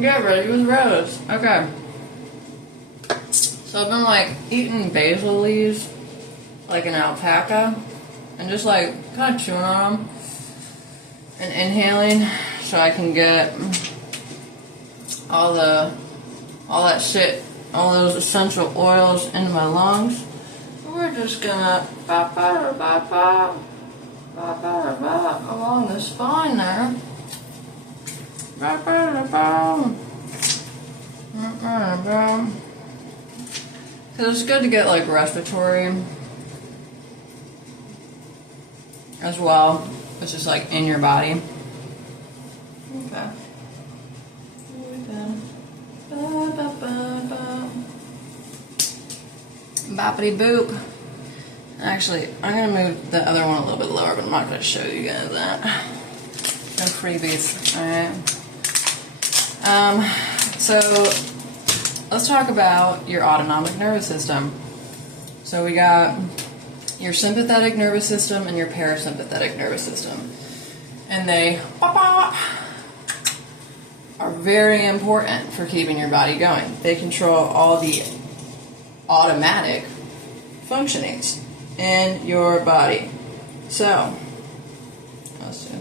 Get ready with rose. Okay. So I've been like eating basil leaves like an alpaca and just like kind of chewing on them and inhaling so I can get all that shit, all those essential oils into my lungs. We're just gonna along the spine there. So it's good to get like respiratory as well. It's just like in your body. Okay. Boppity boop. Actually, I'm gonna move the other one a little bit lower, but I'm not gonna show you guys that. No freebies. Alright. So let's talk about your autonomic nervous system. So we got your sympathetic nervous system and your parasympathetic nervous system. And they are very important for keeping your body going. They control all the automatic functionings in your body. So, let's see.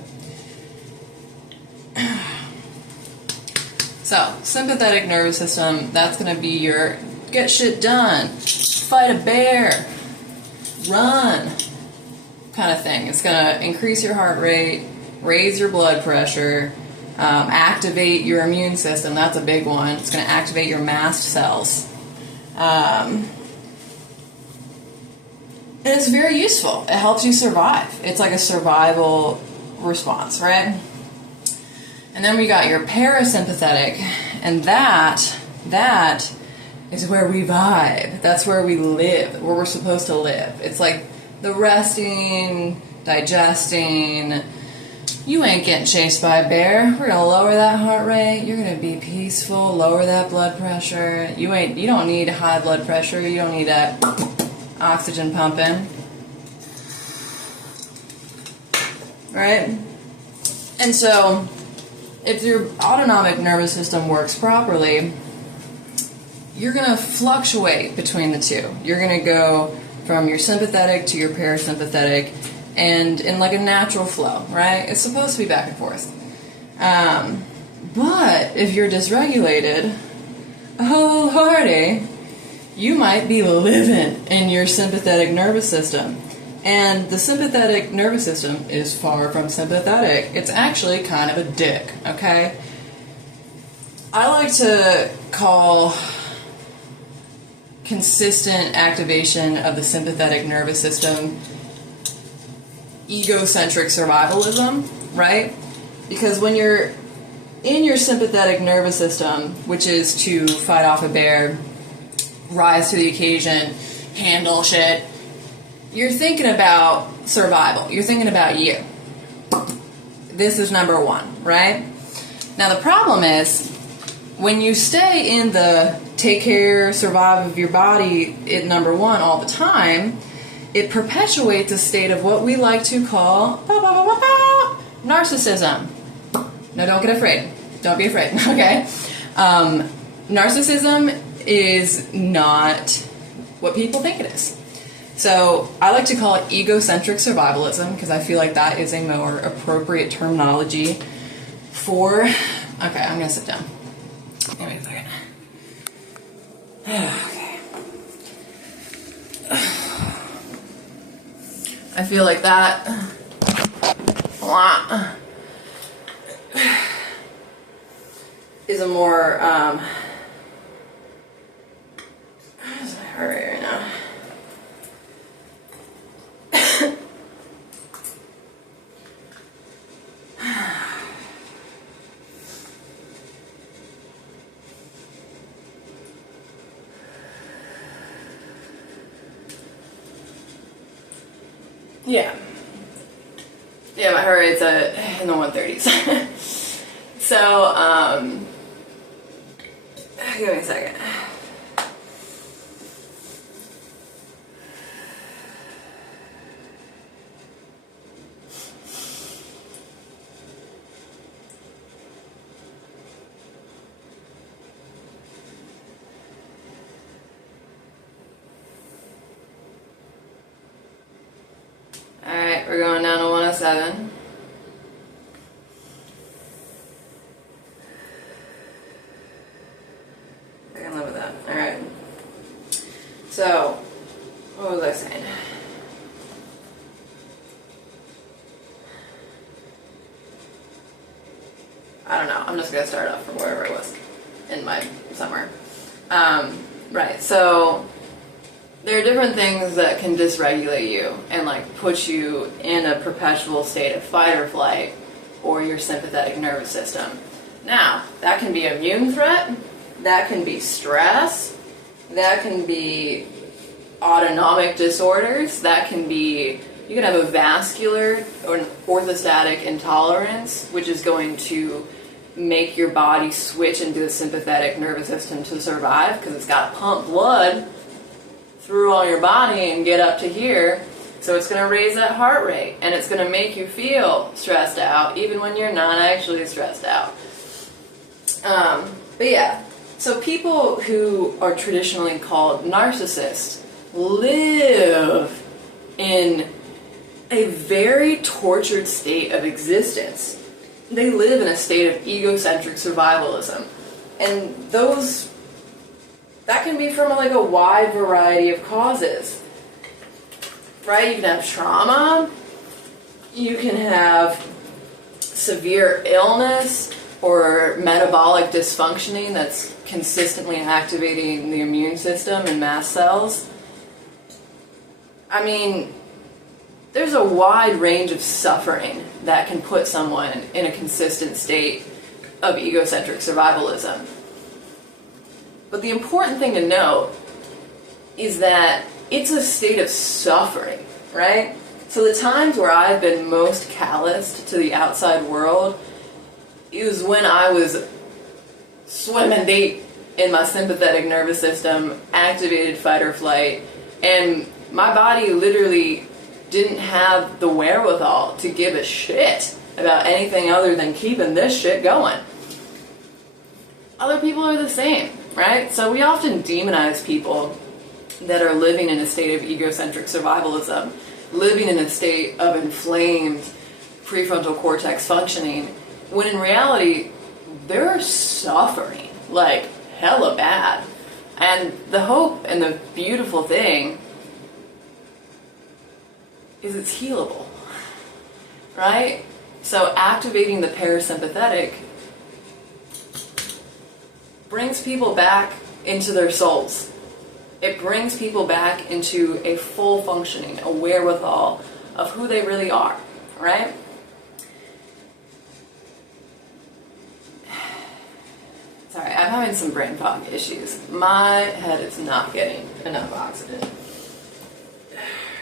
So, sympathetic nervous system, that's going to be your get shit done, fight a bear, run kind of thing. It's going to increase your heart rate, raise your blood pressure, activate your immune system. That's a big one. It's going to activate your mast cells. And it's very useful. It helps you survive. It's like a survival response, right? And then we got your parasympathetic, and that is where we vibe. That's where we live, where we're supposed to live. It's like the resting, digesting. You ain't getting chased by a bear. We're gonna lower that heart rate. You're gonna be peaceful, lower that blood pressure. You don't need high blood pressure. You don't need that oxygen pumping. Right? And so if your autonomic nervous system works properly, you're going to fluctuate between the two. You're going to go from your sympathetic to your parasympathetic, and in like a natural flow, right? It's supposed to be back and forth. But if you're dysregulated, oh lordy, you might be living in your sympathetic nervous system. And the sympathetic nervous system is far from sympathetic. It's actually kind of a dick, okay? I like to call consistent activation of the sympathetic nervous system egocentric survivalism, right? Because when you're in your sympathetic nervous system, which is to fight off a bear, rise to the occasion, handle shit, you're thinking about survival. You're thinking about you. This is number one, right? Now the problem is, when you stay in the take care, survive of your body at number one all the time, it perpetuates a state of what we like to call narcissism. No, don't get afraid. Don't be afraid, okay? Narcissism is not what people think it is. So I like to call it egocentric survivalism because I feel like that is a more appropriate terminology for... Okay, I'm going to sit down. Give me a second. Okay. I feel like that is a more... How does my heart rate right now? Yeah, my heart rate's in the 130s. So, give me a second. Alright, we're going down to 107. I can live with that. Alright. So, what was I saying? I don't know. I'm just going to start off from wherever I was in my somewhere. Right. So there are different things that can dysregulate you and like put you in a perpetual state of fight or flight or your sympathetic nervous system. Now, that can be immune threat, that can be stress, that can be autonomic disorders, that can be, you can have a vascular or an orthostatic intolerance, which is going to make your body switch into the sympathetic nervous system to survive because it's got to pump blood through all your body and get up to here. So it's going to raise that heart rate and it's going to make you feel stressed out even when you're not actually stressed out. But yeah, so people who are traditionally called narcissists live in a very tortured state of existence. They live in a state of egocentric survivalism. And that can be from like a wide variety of causes. Right? You can have trauma, you can have severe illness or metabolic dysfunctioning that's consistently activating the immune system and mast cells. I mean, there's a wide range of suffering that can put someone in a consistent state of egocentric survivalism. But the important thing to note is that it's a state of suffering, right? So the times where I've been most calloused to the outside world is when I was swimming deep in my sympathetic nervous system, activated fight or flight, and my body literally didn't have the wherewithal to give a shit about anything other than keeping this shit going. Other people are the same, right? So we often demonize people that are living in a state of egocentric survivalism, living in a state of inflamed prefrontal cortex functioning, when in reality, they're suffering, like hella bad. And the hope and the beautiful thing is it's healable, right? So activating the parasympathetic brings people back into their souls. It brings people back into a full functioning, a wherewithal of who they really are, right? Sorry, I'm having some brain fog issues. My head is not getting enough oxygen.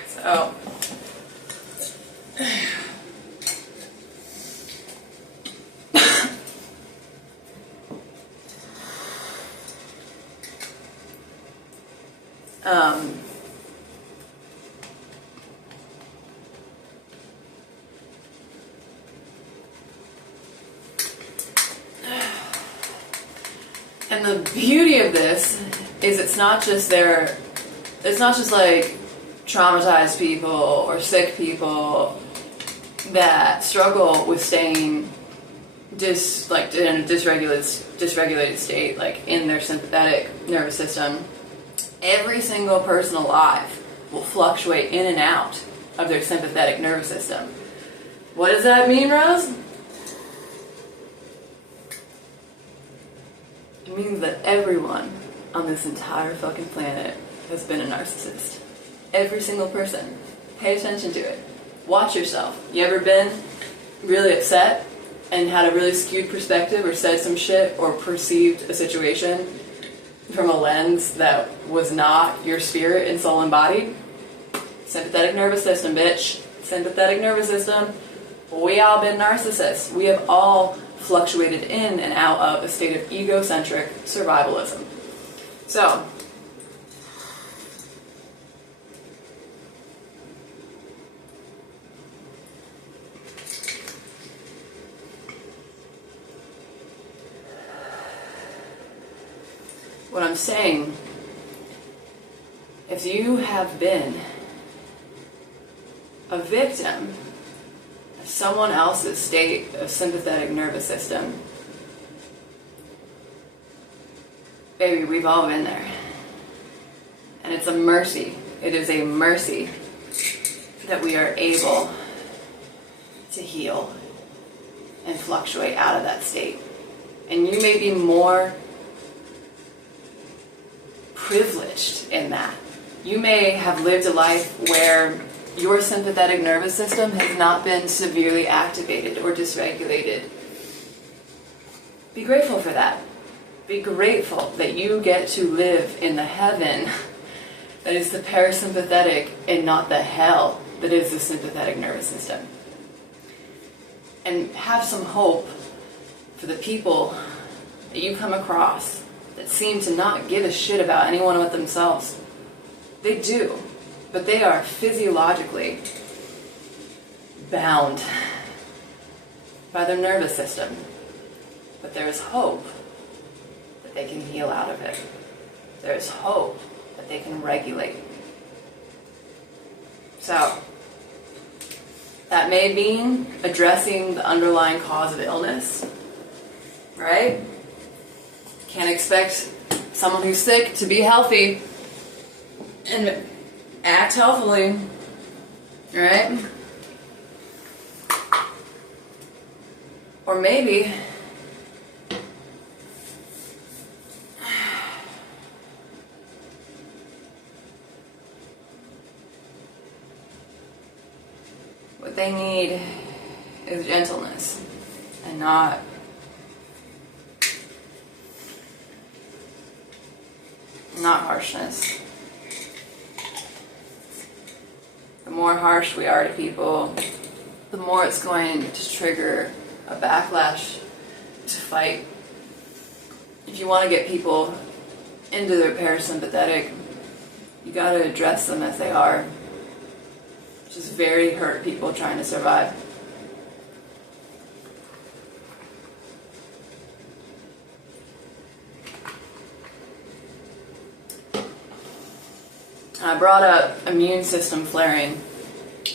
So, and the beauty of this is it's not just like traumatized people or sick people that struggle with staying in a dysregulated state, like in their sympathetic nervous system. Every single person alive will fluctuate in and out of their sympathetic nervous system. What does that mean, Rose? It means that everyone on this entire fucking planet has been a narcissist. Every single person. Pay attention to it. Watch yourself. You ever been really upset and had a really skewed perspective or said some shit or perceived a situation from a lens that was not your spirit and soul embodied? Sympathetic nervous system, bitch. Sympathetic nervous system. We all been narcissists. We have all fluctuated in and out of a state of egocentric survivalism. So, what I'm saying, if you have been a victim of someone else's state of sympathetic nervous system, baby, we've all been there. And it's a mercy. It is a mercy that we are able to heal and fluctuate out of that state. And you may be more privileged in that. You may have lived a life where your sympathetic nervous system has not been severely activated or dysregulated. Be grateful for that. Be grateful that you get to live in the heaven that is the parasympathetic and not the hell that is the sympathetic nervous system. And have some hope for the people that you come across that seem to not give a shit about anyone but themselves. They do, but they are physiologically bound by their nervous system. But there is hope that they can heal out of it. There is hope that they can regulate. So, that may mean addressing the underlying cause of illness, right? Can't expect someone who's sick to be healthy and act healthily, right? Or maybe what they need is gentleness and not harshness. The more harsh we are to people, the more it's going to trigger a backlash to fight. If you want to get people into their parasympathetic, you got to address them as they are. Just very hurt people trying to survive. I brought up immune system flaring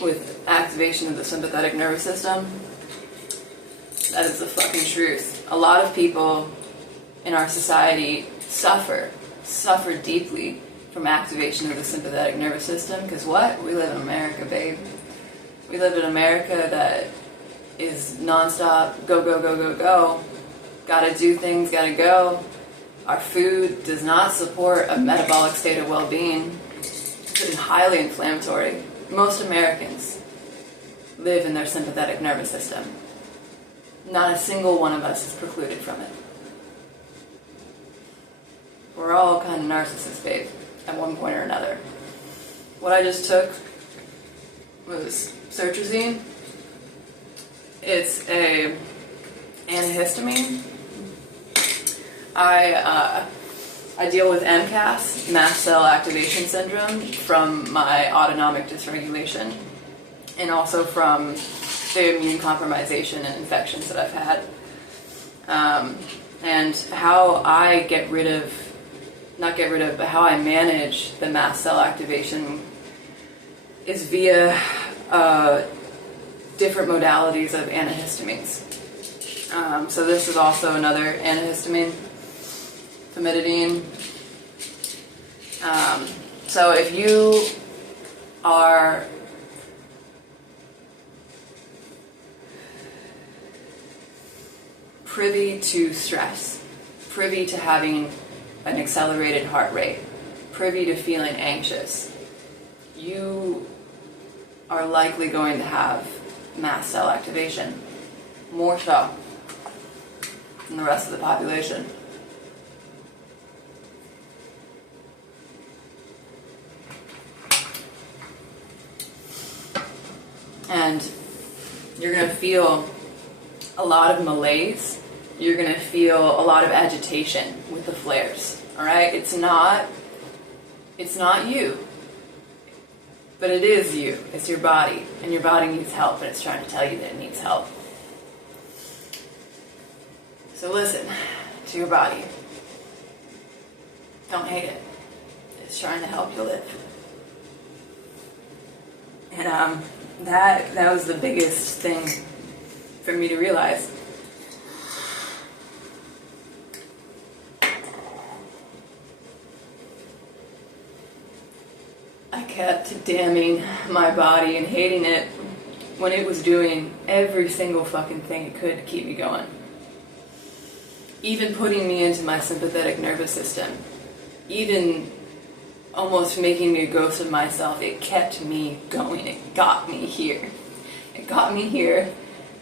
with activation of the sympathetic nervous system. That is the fucking truth. A lot of people in our society suffer deeply from activation of the sympathetic nervous system, because what? We live in America, babe. We live in America that is nonstop, go, go, go, go, go. Gotta do things, gotta go. Our food does not support a metabolic state of well-being. It is highly inflammatory. Most Americans live in their sympathetic nervous system. Not a single one of us is precluded from it. We're all kind of narcissists, babe, at one point or another. What I just took was sertraline. It's a antihistamine. I deal with MCAS, MAST cell activation syndrome, from my autonomic dysregulation, and also from the immune compromisation and infections that I've had. And how I but how I manage the MAST cell activation is via different modalities of antihistamines. So this is also another antihistamine, famotidine. So if you are privy to stress, privy to having an accelerated heart rate, privy to feeling anxious, you are likely going to have mast cell activation, more so than the rest of the population. And you're going to feel a lot of malaise. You're going to feel a lot of agitation with the flares. All right? It's not you. But it is you. It's your body. And your body needs help, and it's trying to tell you that it needs help. So listen to your body. Don't hate it. It's trying to help you live. And that was the biggest thing for me to realize. I kept damning my body and hating it when it was doing every single fucking thing it could to keep me going. Even putting me into my sympathetic nervous system, even almost making me a ghost of myself, it kept me going. It got me here. It got me here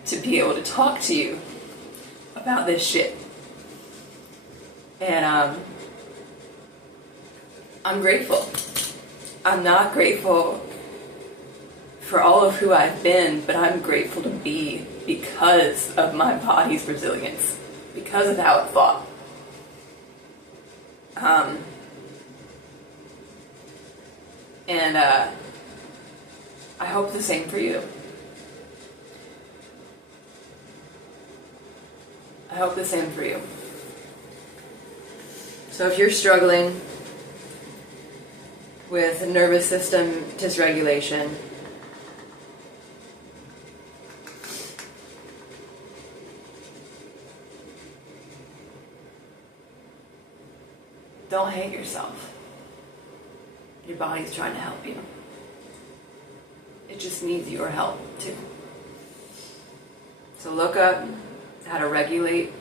to be able to talk to you about this shit. And I'm grateful. I'm not grateful for all of who I've been, but I'm grateful to be because of my body's resilience, because of how it fought. And I hope the same for you. I hope the same for you. So if you're struggling with nervous system dysregulation, don't hate yourself. Your body's trying to help you. It just needs your help too. So look up how to regulate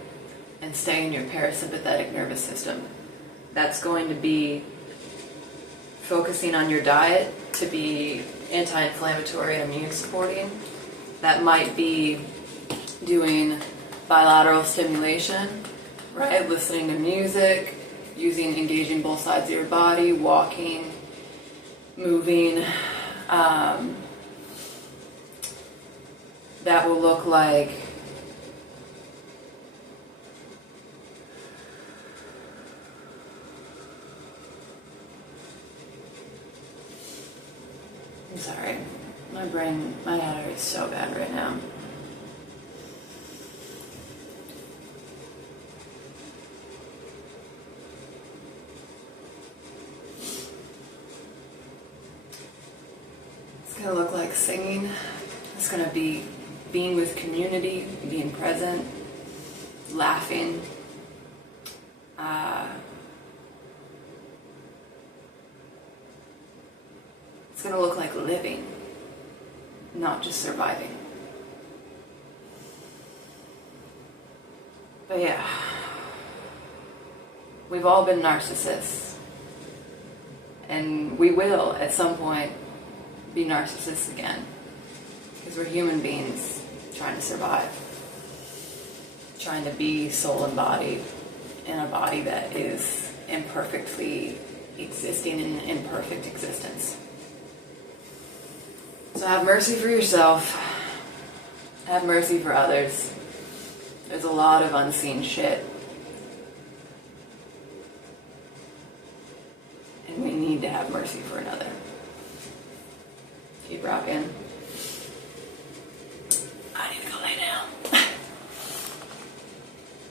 and stay in your parasympathetic nervous system. That's going to be focusing on your diet to be anti-inflammatory and immune supporting. That might be doing bilateral stimulation, right? Listening to music, engaging both sides of your body, walking, moving. That will look like I'm sorry, my head hurts so bad right now. It's going to look like singing. It's going to be being with community, being present, laughing. It's going to look like living, not just surviving. But yeah, we've all been narcissists. And we will, at some point, be narcissists again. Because we're human beings trying to survive. Trying to be soul embodied in a body that is imperfectly existing in an imperfect existence. So have mercy for yourself. Have mercy for others. There's a lot of unseen shit. And we need to have mercy for another. Keep rocking.